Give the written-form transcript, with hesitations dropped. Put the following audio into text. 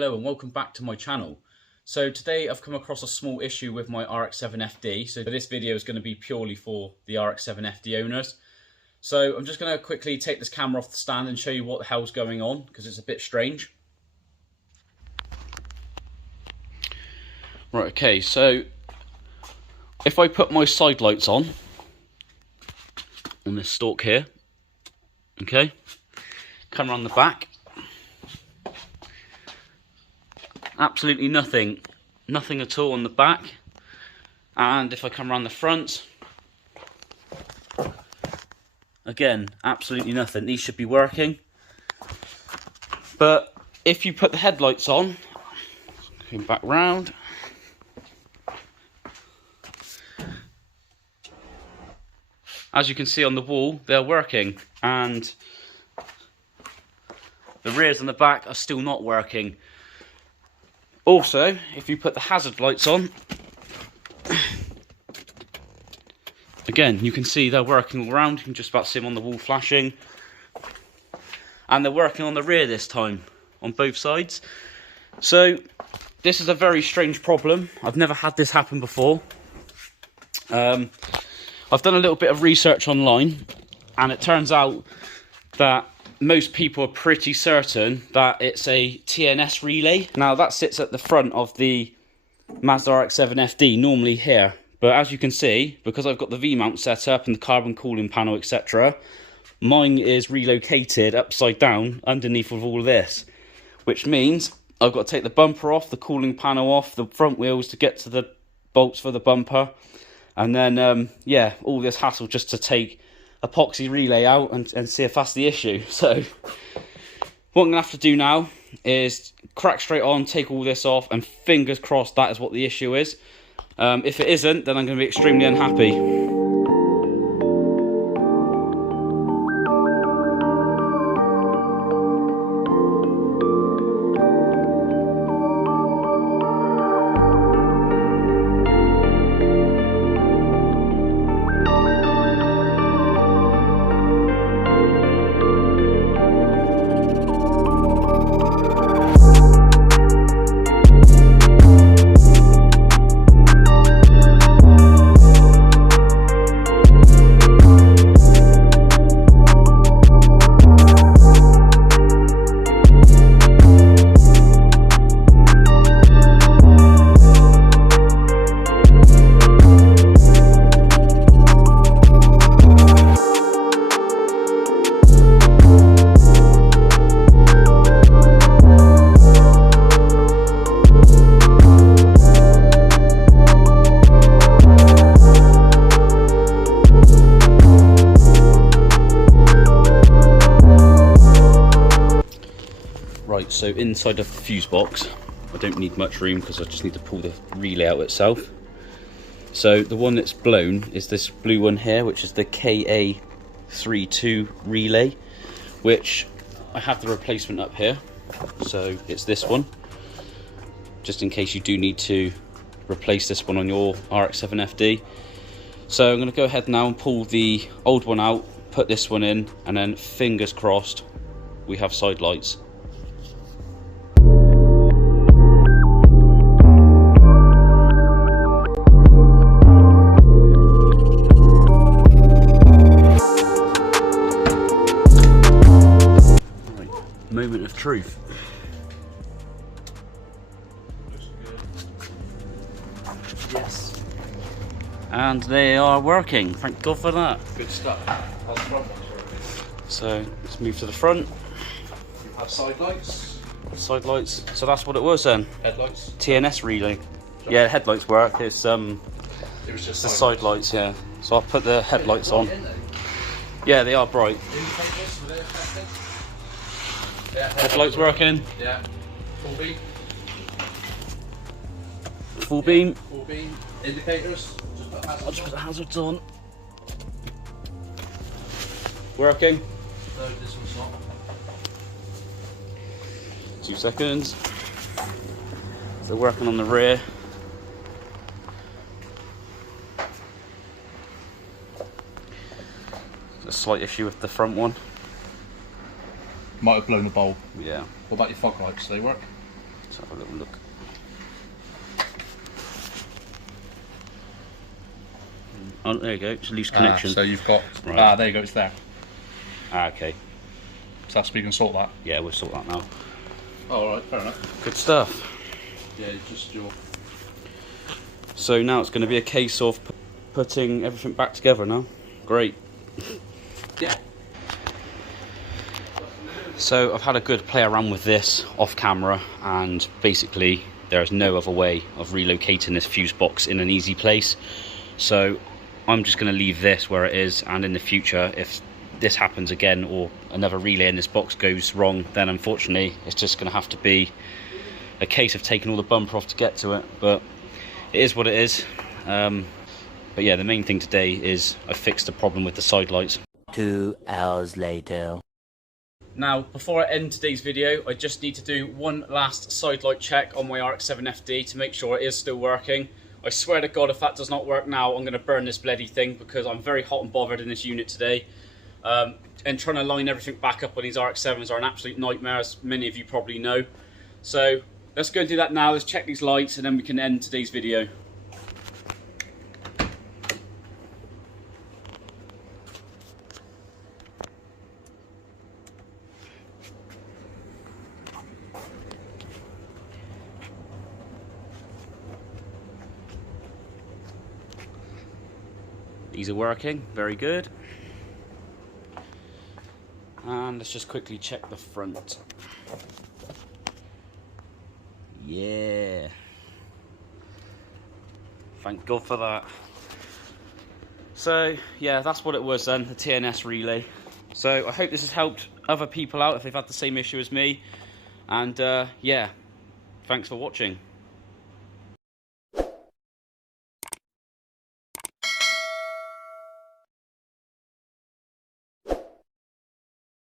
Hello and welcome back to my channel. So today I've come across a small issue with my RX7 FD. So this video is going to be purely for the RX7 FD owners. So I'm just going to quickly take this camera off the stand and show you what the hell's going on, because it's a bit strange. Right, okay, so if I put my side lights on this stalk here, okay, come around the back, absolutely nothing at all on the back. And if I come around the front, again, absolutely nothing. These should be working. But if you put the headlights on, come back round, as you can see on the wall, they're working, and the rears and the back are still not working. Also, if you put the hazard lights on, again, you can see they're working all around. You can just about see them on the wall flashing. And they're working on the rear this time, on both sides. So, this is a very strange problem. I've never had this happen before. I've done a little bit of research online, and it turns out that most people are pretty certain that it's a TNS relay. Now that sits at the front of the Mazda RX7 FD, normally here. But as you can see, because I've got the V-mount set up and the carbon cooling panel, etc., mine is relocated upside down underneath of all of this. Which means I've got to take the bumper off, the cooling panel off, the front wheels to get to the bolts for the bumper. And then, yeah, all this hassle just to take epoxy relay out and see if that's the issue. So what I'm gonna have to do now is crack straight on, take all this off, and fingers crossed that is what the issue is. If it isn't, then I'm gonna be extremely unhappy. Right, so inside the fuse box, I don't need much room because I just need to pull the relay out itself. So the one that's blown is this blue one here, which is the KA32 relay, which I have the replacement up here. So it's this one, just in case you do need to replace this one on your RX7 FD. So I'm going to go ahead now and pull the old one out, put this one in, and then fingers crossed we have side lights. Moment of truth. Yes. And they are working. Thank God for that. Good stuff. So let's move to the front. You have side lights. Side lights. So that's what it was then. Headlights. TNS relay. Yeah, headlights work. It's It was just the side lights. Yeah. So I'll put the headlights on. Yeah, they are bright. Yeah, Headlights working. Yeah. Full beam. Full beam. Full beam. Indicators. I'll just put the hazards on. Working. No, this one's not. 2 seconds. So working on the rear. a slight issue with the front one. Might have blown a bulb. Yeah. What about your fog lights? Do they work? Let's have a little look. Oh, there you go. It's a loose connection. So you've got. Right. There you go. It's there. Okay. So that's we can sort that. Yeah, we'll sort that now. Oh, all right. Fair enough. Good stuff. Yeah, just your. So now it's going to be a case of putting everything back together now. Great. Yeah. So I've had a good play around with this off camera, and basically there's no other way of relocating this fuse box in an easy place. So I'm just going to leave this where it is, and in the future, if this happens again or another relay in this box goes wrong, then unfortunately it's just going to have to be a case of taking all the bumper off to get to it. But it is what it is. But yeah, the main thing today is I fixed the problem with the side lights. 2 hours later. Now, before I end today's video, I just need to do one last side light check on my RX7 FD to make sure it is still working. I swear to God, if that does not work now, I'm going to burn this bloody thing, because I'm very hot and bothered in this unit today. And trying to line everything back up on these RX7s are an absolute nightmare, as many of you probably know. So let's go and do that now. Let's check these lights, and then we can end today's video. These are working, very good. And let's just quickly check the front. Yeah. Thank God for that. So, yeah, that's what it was then, the TNS Relay. So, I hope this has helped other people out if they've had the same issue as me. And, yeah, thanks for watching.